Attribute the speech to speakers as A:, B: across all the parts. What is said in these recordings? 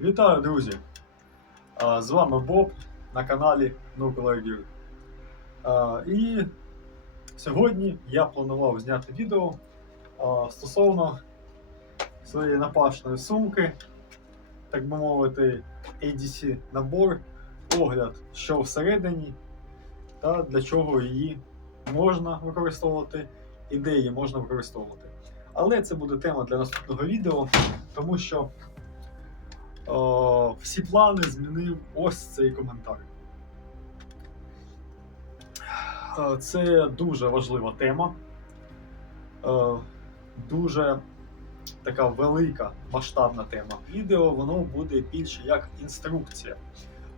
A: Вітаю, друзі! З вами Боб на каналі Nuclear Gear. І сьогодні я планував зняти відео стосовно своєї напашної сумки, так би мовити, ADC набор, огляд, що всередині та для чого її можна використовувати і де її можна використовувати. Але це буде тема для наступного відео, тому що о, всі плани змінив ось цей коментар. Е, Це дуже важлива тема, Е, дуже така велика масштабна тема. Відео воно буде більше як інструкція,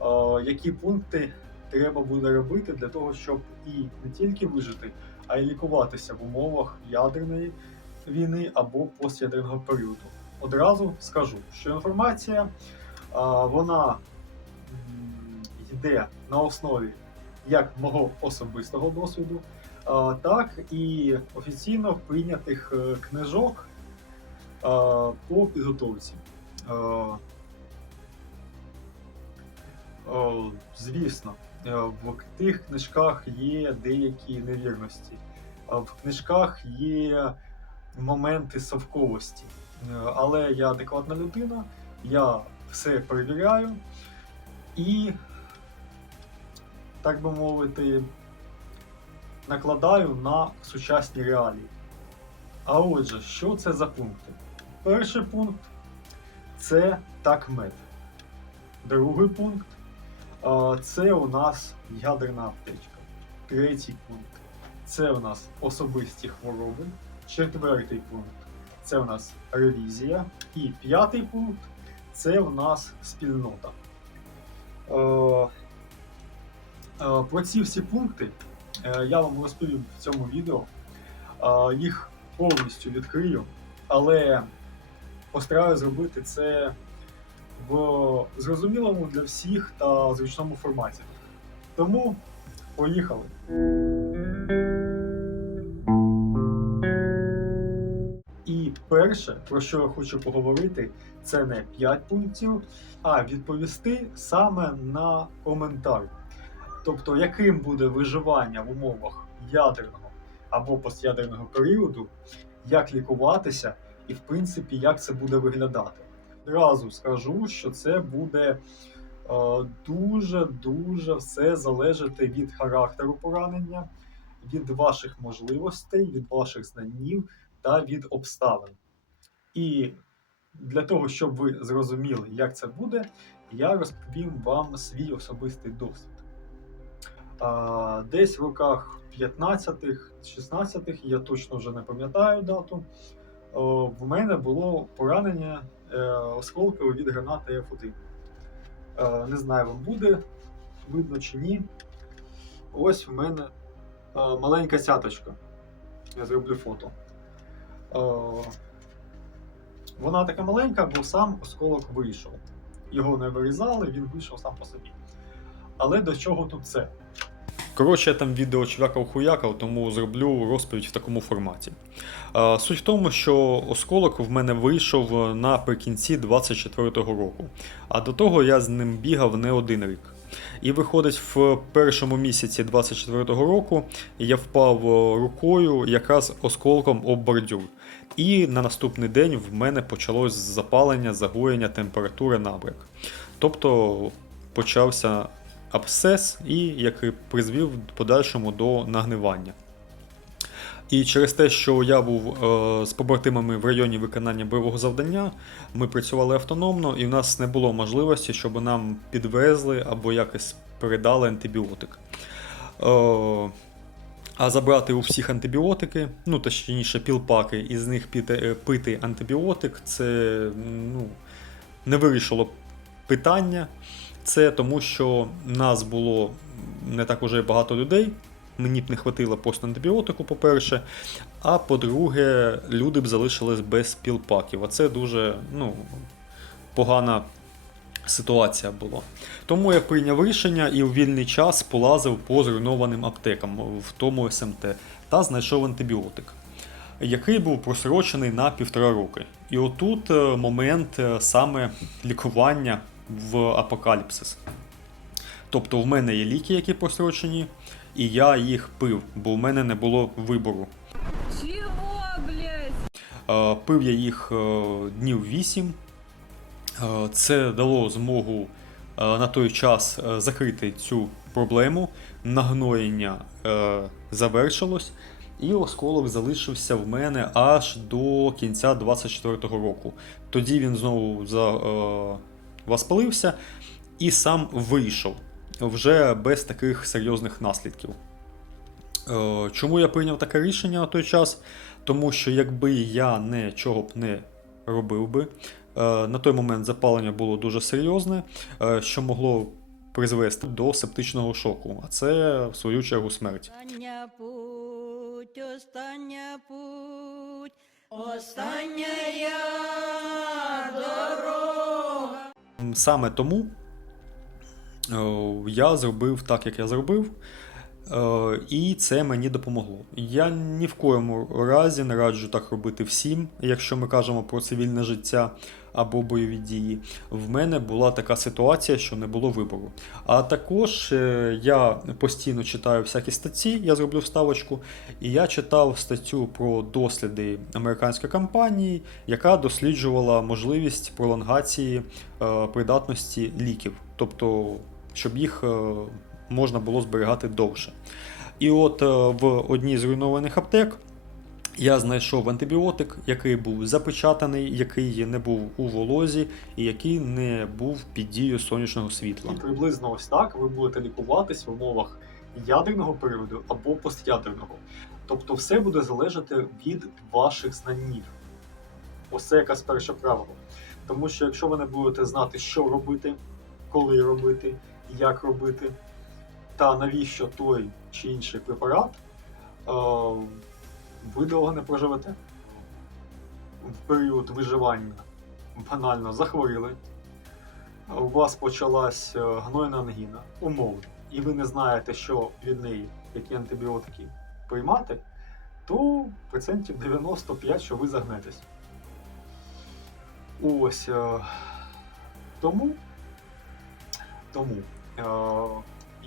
A: Е, які пункти треба буде робити для того, щоб і не тільки вижити, а й лікуватися в умовах ядерної війни або постядерного періоду. Одразу скажу, що інформація вона йде на основі як мого особистого досвіду, так і офіційно прийнятих е, книжок по підготовці. Звісно, е, в тих книжках є деякі невірності, в книжках є моменти совковості. Е, Але я адекватна людина, я все перевіряю і, так би мовити, накладаю на сучасні реалії. А отже, що це за пункти? Перший пункт це такмет. Другий пункт це у нас ядерна аптечка. Третій пункт це у нас особисті хвороби. Четвертий пункт це у нас ревізія. І п'ятий пункт це у нас спільнота. Е, е, Про ці всі пункти е, я вам розповім в цьому відео. Їх повністю відкрию, але постараюся зробити це в зрозумілому для всіх та зручному форматі. Тому поїхали! Перше, про що я хочу поговорити, це не 5 пунктів, а відповісти саме на коментар. Тобто, яким буде виживання в умовах ядерного або постядерного періоду, як лікуватися, і в принципі, як це буде виглядати. Одразу скажу, що це буде дуже дуже все залежати від характеру поранення, від ваших можливостей, від ваших знанів та від обставин. І для того, щоб ви зрозуміли, як це буде, я розповім вам свій особистий досвід. Десь в роках 15-х, 16-х, я точно вже не пам'ятаю дату. В мене було поранення е, осколкове від гранати F1. Е, Не знаю, вам буде видно чи ні. Ось в мене е, маленька цяточка. Я зроблю фото. Е, Вона така маленька, бо сам осколок вийшов. Його не вирізали, він вийшов сам по собі. Але до чого тут це?
B: Коротше, я там відео чвякав хуякав, тому зроблю розповідь в такому форматі. Е, Суть в тому, що осколок в мене вийшов наприкінці 24-го року, а до того я з ним бігав не один рік. І виходить, в першому місяці 24-го року я впав рукою якраз осколком об бордюр. І на наступний день в мене почалось запалення, загоєння, температура, набряк. Тобто почався абсцес, і який призвів в подальшому до нагнивання. І через те, що я був е, з побратимами в районі виконання бойового завдання, ми працювали автономно, і в нас не було можливості, щоб нам підвезли або якось передали антибіотик. Е, а забрати у всіх антибіотики, ну точніше пілпаки, і з них піти, е, пити антибіотик, це ну, не вирішило питання. Це тому, що нас було не так уже багато людей. Мені б не хватило просто антибіотику, по-перше. А по-друге, люди б залишились без пілпаків. А це дуже ну, погана ситуація була. Тому я прийняв рішення і у вільний час полазив по зруйнованим аптекам в тому СМТ та знайшов антибіотик. який був просрочений на півтора роки. І отут е, момент е, саме лікування в апокаліпсис. Тобто в мене є ліки, які просрочені, і я їх пив, бо в мене не було вибору.
C: Чего, блядь?
B: Е, Пив я їх днів 8. Е, Це дало змогу е, на той час е, закрити цю проблему. Нагноєння завершилось, і осколок залишився в мене аж до кінця 24-го року. Тоді він знову за, воспалився і сам вийшов вже без таких серйозних наслідків. Чому я прийняв таке рішення на той час? Тому що якби я нічого б не робив би, на той момент запалення було дуже серйозне, е, що могло призвести до септичного шоку, а це в свою чергу смерть.
D: Остання путь, остання путь, остання дорога.
B: Саме тому е, я зробив так, як я зробив, е, і це мені допомогло. Я ні в коєму разі не раджу так робити всім, якщо ми кажемо про цивільне життя або бойові дії. В мене була така ситуація, що не було вибору. А також е, я постійно читаю всякі статті, я зроблю вставочку, і я читав статтю про досліди американської компанії, яка досліджувала можливість пролонгації е, придатності ліків, тобто, щоб їх е, можна було зберігати довше. І от е, в одній з руйнованих аптек я знайшов антибіотик, який був запечатаний, який не був у волозі і який не був під дією сонячного світла.
A: І приблизно ось так ви будете лікуватись в умовах ядерного періоду або постядерного. Тобто все буде залежати від ваших знанів. Ось це якраз перше правило. Тому що якщо ви не будете знати, що робити, коли робити, як робити, та навіщо той чи інший препарат, е, ви довго не проживете. В період виживання банально захворіли, у вас почалась е, гнойна ангіна, умовно, і ви не знаєте, що від неї, які антибіотики приймати, то процентів 95, що ви загнетесь. Ось. е, Тому, тому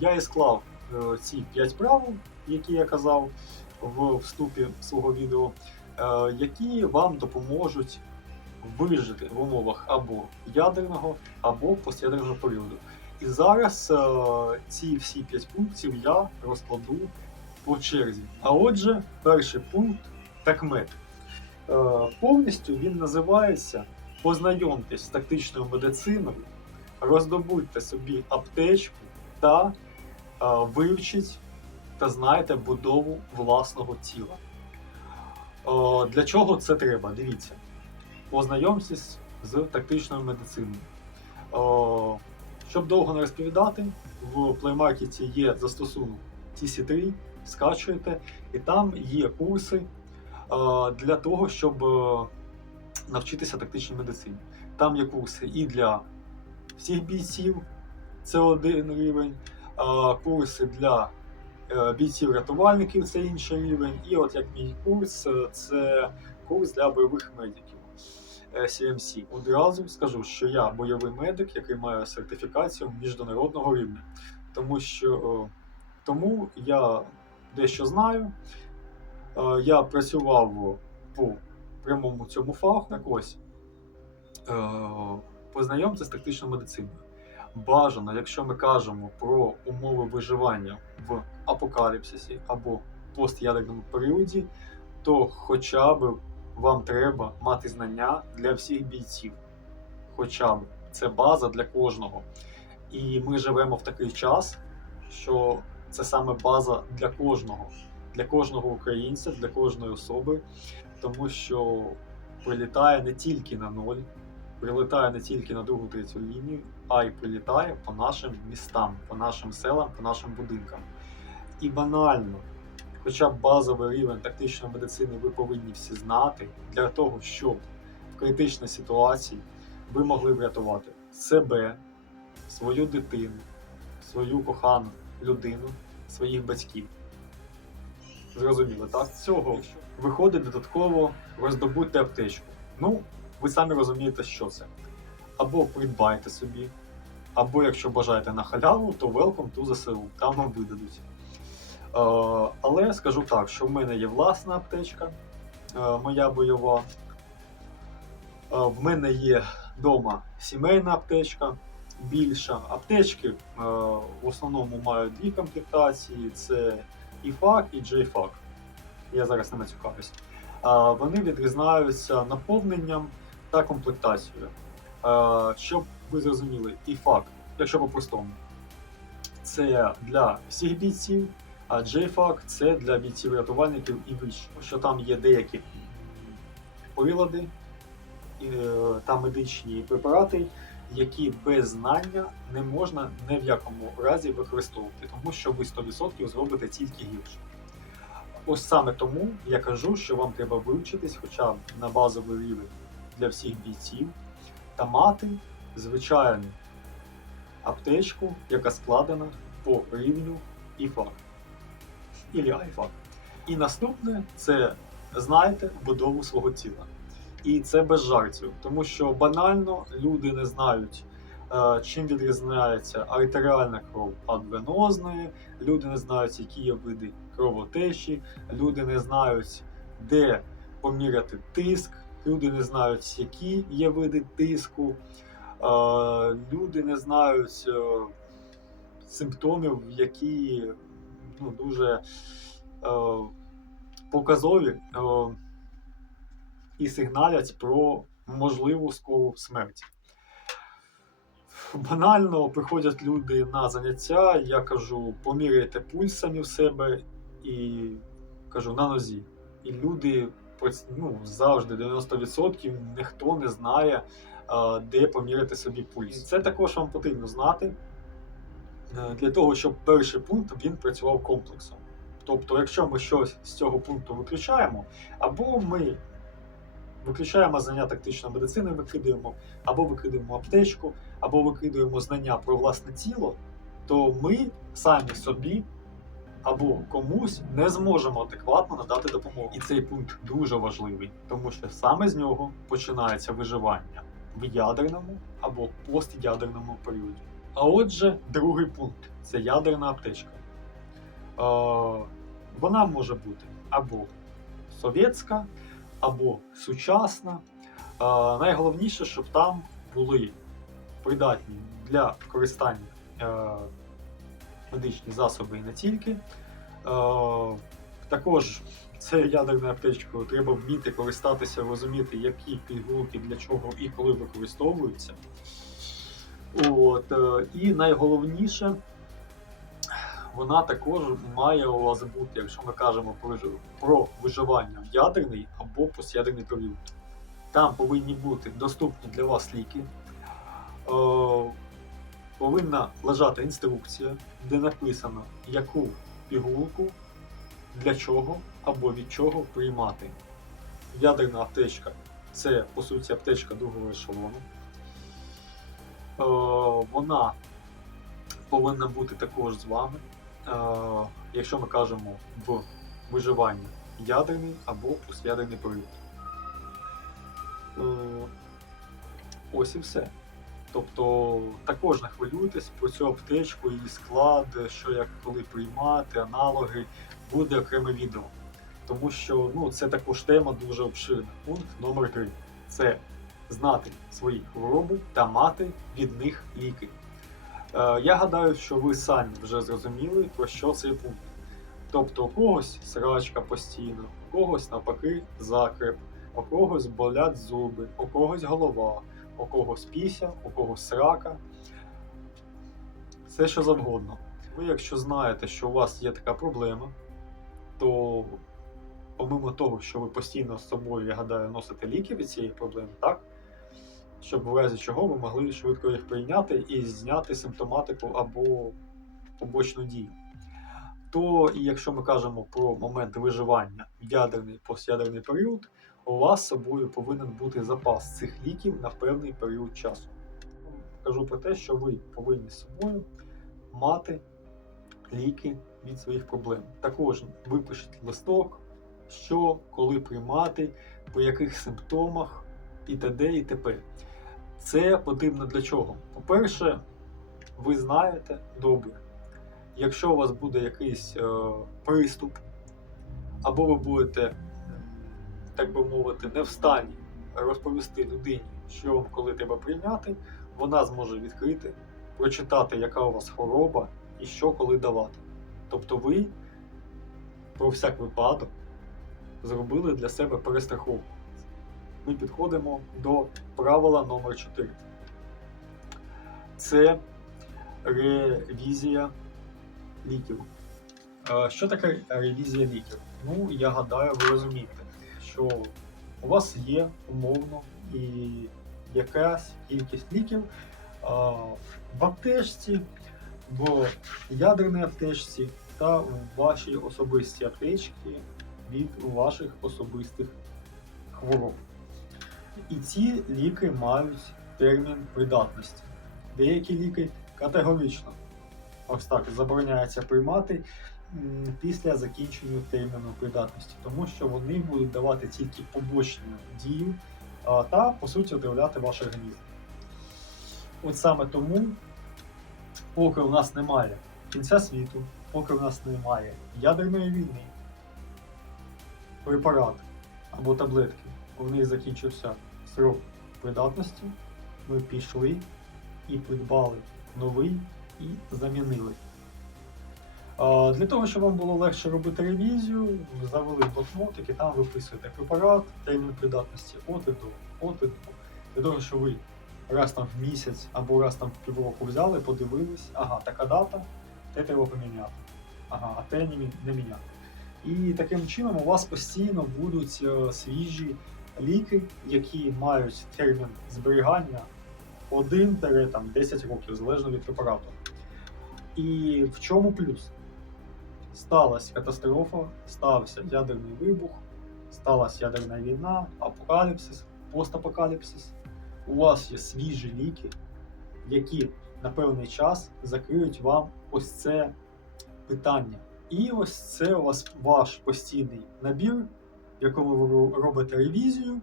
A: я і склав е, ці 5 правил, які я казав в вступі свого відео, е, які вам допоможуть вижити в умовах або ядерного, або постядерного періоду. І зараз е, ці всі 5 пунктів я розкладу по черзі. А отже, перший пункт такмет. Повністю він називається Познайомтесь з тактичною медициною, роздобудьте собі аптечку та вивчіть та знайте будову власного тіла. Е, для чого це треба? Дивіться познайомтесь з тактичною медициною. Щоб довго не розповідати, в Market є застосунок TC3, скачуєте, і там є курси е, для того, щоб е, навчитися тактичній медицині. Там є курси і для всіх бійців, це один рівень, е, курси для е, бійців-рятувальників це інший рівень. І от як мій курс, е, це курс для бойових медиків. е, CMC. Одразу скажу, що я бойовий медик, який має сертифікацію міжнародного рівня. Тому що тому я дещо знаю. Я працював по прямому цьому фаху. Так ось познайомтеся з тактичною медициною. Бажано, якщо ми кажемо про умови виживання в апокаліпсисі або постядерному періоді, то хоча б вам треба мати знання для всіх бійців. Хоча б це база для кожного. І ми живемо в такий час, що це саме база для кожного, для кожного українця, для кожної особи, тому що прилітає не тільки на ноль, прилітає не тільки на другу третю лінію, а й прилітає по нашим містам, по нашим селам, по нашим будинкам. І банально, хоча б базовий рівень тактичної медицини ви повинні всі знати для того, щоб в критичній ситуації ви могли врятувати себе, свою дитину, свою кохану людину, своїх батьків. Зрозуміло, так? З Цього виходить додатково роздобути аптечку. Ну, ви самі розумієте, що це. Або придбайте собі, або якщо бажаєте на халяву, то welcome to ЗСУ, там вам видадуть. Е, але скажу так, що в мене є власна аптечка, е, моя бойова. Е, в мене є вдома сімейна аптечка, більша. Аптечки е, в основному мають дві комплектації: це IFAC і JFAC. Я зараз не матюкаюсь. А Вони відрізняються наповненням та комплектацією. Е, Щоб ви зрозуміли, IFAC, якщо по-простому, це для всіх бійців, а JFAC це для бійців-рятувальників і вище. Що там є деякі прилади е, та медичні препарати, які без знання не можна ні в якому разі використовувати, тому що ви 100% зробите тільки гірше. Ось саме тому я кажу, що вам треба вивчитись хоча б на базовий рівень для всіх бійців та мати звичайну аптечку, яка складена по рівню IFAC. Ілі IFAC. І наступне це знайте будову свого тіла. І це без жартів, тому що банально люди не знають, е, чим відрізняється артеріальна кров від венозної, люди не знають, які є види кровотечі, люди не знають, де поміряти тиск, люди не знають, які є види тиску, люди не знають е, симптомів, які ну, дуже е, показові е, і сигналять про можливу скору смерть. Банально приходять люди на заняття, я кажу, поміряйте пульс самі в себе і кажу на нозі. І люди ну, завжди 90% ніхто не знає, де поміряти собі пульс. Це також вам потрібно знати е, для того, щоб перший пункт він працював комплексом. Тобто, якщо ми щось з цього пункту виключаємо, або ми виключаємо знання тактичної медицини, викидаємо, або викидаємо аптечку, або викидуємо знання про власне тіло, то ми самі собі або комусь не зможемо адекватно надати допомогу. І цей пункт дуже важливий, тому що саме з нього починається виживання в ядерному або постядерному періоді. А отже, другий пункт це ядерна аптечка. Е, вона може бути або совєтська, або сучасна. Е, найголовніше, щоб там були придатні для використання е, медичні засоби і не тільки. Е, також цією ядерною аптечкою треба вміти користатися, розуміти, які пігулки для чого і коли використовуються. От, е, і найголовніше, вона також має у вас бути, якщо ми кажемо про, виживання в ядерний або постядерний період. Там повинні бути доступні для вас ліки. Повинна лежати інструкція, де написано, яку пігулку, для чого або від чого приймати. Ядерна аптечка це по суті аптечка другого ешелону. Е, вона повинна бути також з вами, е, якщо ми кажемо в виживанні ядерний або постядерний період. Е, ось і все. Тобто також не хвилюйтесь про цю аптечку, її склад, що як коли приймати, аналоги, буде окреме відео. Тому що ну, це також тема дуже обширна. Пункт номер 3 це знати свої хвороби та мати від них ліки. Е, я гадаю, що ви самі вже зрозуміли, про що цей пункт. Тобто у когось срачка постійно, у когось навпаки закреп, у когось болять зуби, у когось голова, у когось піся, у когось срака. Все що завгодно. Ви, якщо знаєте, що у вас є така проблема, то помимо того, що ви постійно з собою, я гадаю, носите ліки від цієї проблеми, так? Щоб в разі чого ви могли швидко їх прийняти і зняти симптоматику або побочну дію. То якщо ми кажемо про момент виживання в ядерний постядерний період, у вас з собою повинен бути запас цих ліків на певний період часу. Кажу про те, що ви повинні з собою мати ліки від своїх проблем. Також випишіть листок, що коли приймати, по яких симптомах і т.д. і т.п. Це потрібно для чого? По-перше, ви знаєте добре, якщо у вас буде якийсь е, приступ, або ви будете, так би мовити, не в стані розповісти людині, що вам коли треба прийняти, вона зможе відкрити, прочитати, яка у вас хвороба і що коли давати. Тобто ви про всяк випадок зробили для себе перестраховку. Ми підходимо до правила номер 4. Це ревізія ліків. Е, Що таке ревізія ліків? Ну, я гадаю, ви розумієте, що у вас є умовно і якась кількість ліків а, в аптечці, в ядерній аптечці та в вашій особистій аптечці від ваших особистих хвороб. І ці ліки мають термін придатності. Деякі ліки категорично ось так забороняється приймати після закінчення терміну придатності, тому що вони будуть давати тільки побочну дію та, по суті, отравляти ваш організм. От саме тому, поки у нас немає кінця світу, поки у нас немає ядерної війни, препарат або таблетки, у них закінчився срок придатності, ми пішли і придбали новий і замінили. Для того, щоб вам було легше робити ревізію, завели блокнотик і там виписуєте препарат, термін придатності от і до, от і до. Для того, щоб ви раз там в місяць або раз там в півроку взяли, подивились, ага, така дата, те треба поміняти. Ага, а те не, не міняти. І таким чином у вас постійно будуть е, свіжі ліки, які мають термін зберігання 1-10 років, залежно від препарату. І в чому плюс? Сталася катастрофа, стався ядерний вибух, сталася ядерна війна, апокаліпсис, постапокаліпсис. У вас є свіжі ліки, які на певний час закриють вам ось це питання. І ось це у вас ваш постійний набір, в якому ви робите ревізію,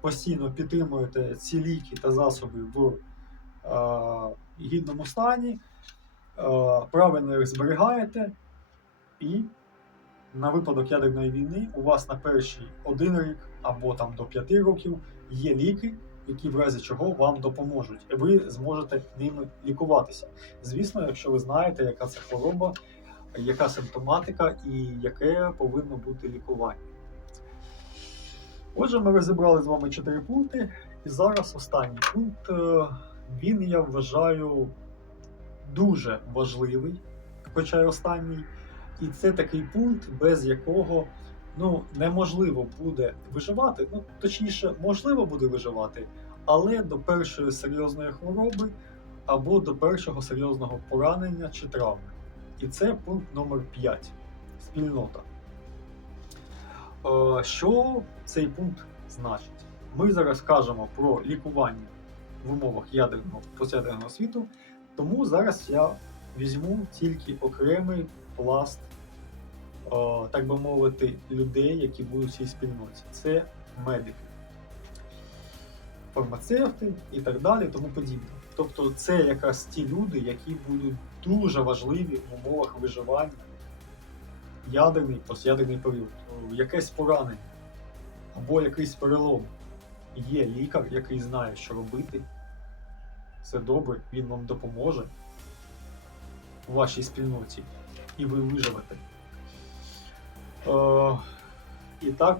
A: постійно підтримуєте ці ліки та засоби в е, гідному стані, правильно їх зберігаєте, і на випадок ядерної війни у вас на перший один рік або там до п'яти років є ліки, які в разі чого вам допоможуть, і ви зможете ними лікуватися. Звісно, якщо ви знаєте, яка це хвороба, яка симптоматика і яке повинно бути лікування. Отже, ми розібрали з вами чотири пункти, і зараз останній пункт. е, Він я вважаю дуже важливий, хоча й останній. І це такий пункт, без якого ну, неможливо буде виживати. Ну, точніше, можливо буде виживати, але до першої серйозної хвороби або до першого серйозного поранення чи травми. І це пункт номер 5 спільнота. Е, Що цей пункт значить? Ми зараз кажемо про лікування в умовах ядерного постядерного світу, тому зараз я візьму тільки окремий пласт, е, так би мовити, людей, які будуть в цій спільноті. Це медики, фармацевти і так далі, тому подібне. Тобто це якраз ті люди, які будуть дуже важливі в умовах виживання ядерний, постядерний період, якесь поранення або якийсь перелом. Є лікар, який знає, що робити. Все добре, він вам допоможе у вашій спільноті, і ви виживете. Е, і так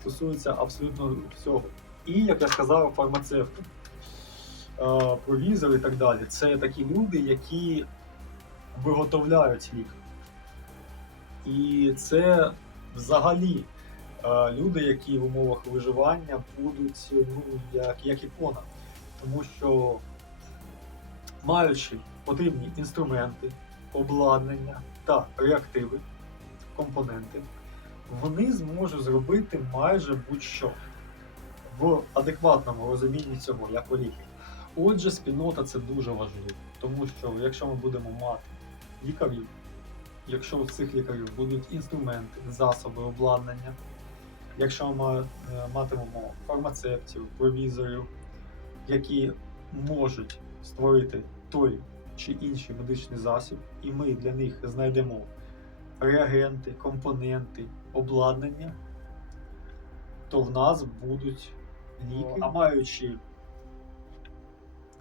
A: стосується абсолютно всього. І, як я сказав, фармацевти, е, провізори і так далі. Це такі люди, які виготовляють лік. І це взагалі е, люди, які в умовах виживання будуть ну, як, як ікона. Тому що маючи потрібні інструменти, обладнання та реактиви, компоненти, вони зможуть зробити майже будь-що в адекватному розумінні цього, як у лікаря. Отже, спільнота це дуже важливо, тому що якщо ми будемо мати лікарів, якщо у цих лікарів будуть інструменти, засоби, обладнання, якщо ми е, матимемо фармацевтів, провізорів, які можуть створити той чи інший медичний засіб, і ми для них знайдемо реагенти, компоненти, обладнання, то в нас будуть ліки, а маючи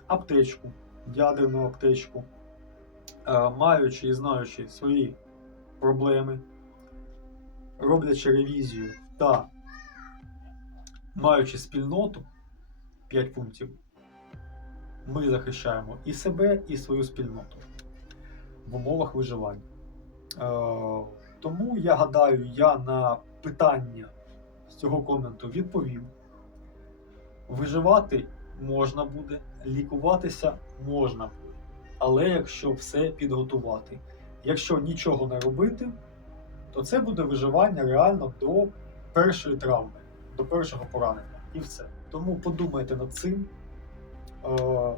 A: аптечку, ядерну аптечку, е, маючи і знаючи свої проблеми, роблячи ревізію та маючи спільноту 5 пунктів, ми захищаємо і себе, і свою спільноту в умовах виживання. Е, Тому я гадаю, я на питання з цього коменту відповів. Виживати можна буде, лікуватися можна буде. Але якщо все підготувати, якщо нічого не робити, то це буде виживання реально до першої травми, до першого поранення. І все. Тому подумайте над цим. Е,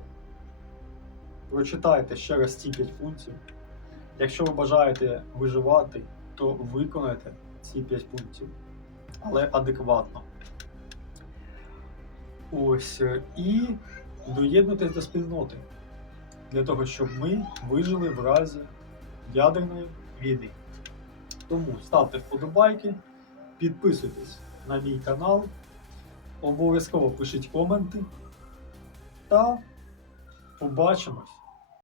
A: прочитайте ще раз ці 5 пунктів. Якщо ви бажаєте виживати, то виконайте ці 5 пунктів, але адекватно. Ось е, і доєднуйтесь до спільноти для того, щоб ми вижили в разі ядерної війни. Тому ставте вподобайки, підписуйтесь на мій канал, обов'язково пишіть коменти та побачимось